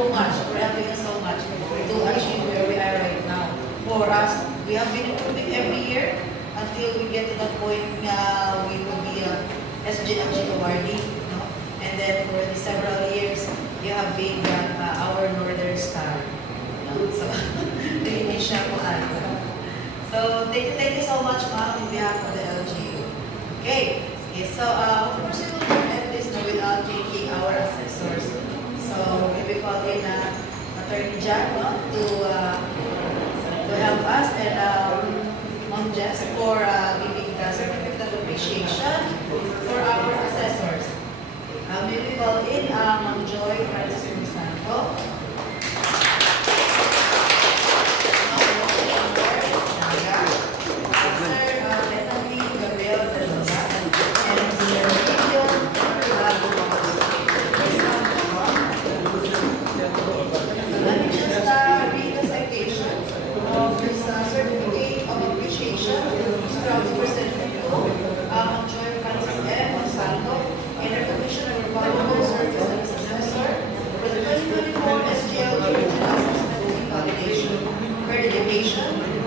so much, for helping us so much to achieve where we are right now. For us, we have been improving every year until we get to the point we will be a SGLG awardee. No? And then for the several years, you have been our Northern Star. No? So, hindi siya po So, thank you so much, ma'am, on behalf of the LGU. Okay. So, of course, we will not end this without taking our assessors. So, we will call in Attorney John to help us and Ma'am Jess for giving the certificate of appreciation for our assessors. We will call in Ma'am Joy Francis Crisanto.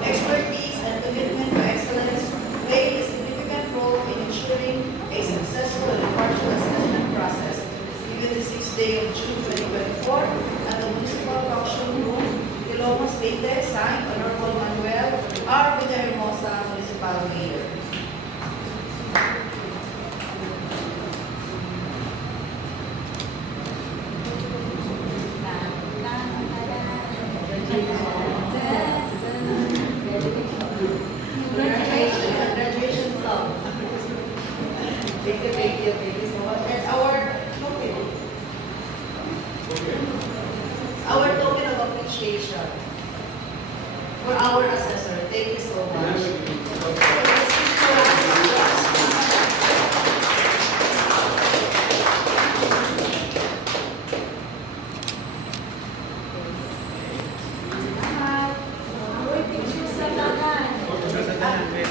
Expertise and commitment to excellence played a significant role in ensuring a successful and impartial assessment process. Given the 6th day of June 2024 at the Municipal Auction Room, Ilongos Leyte, signed Honorable Manuel R. Villahermosa, Municipal Mayor. Thank you so much. That's our token. Our token of appreciation for our assessor. Thank you so much.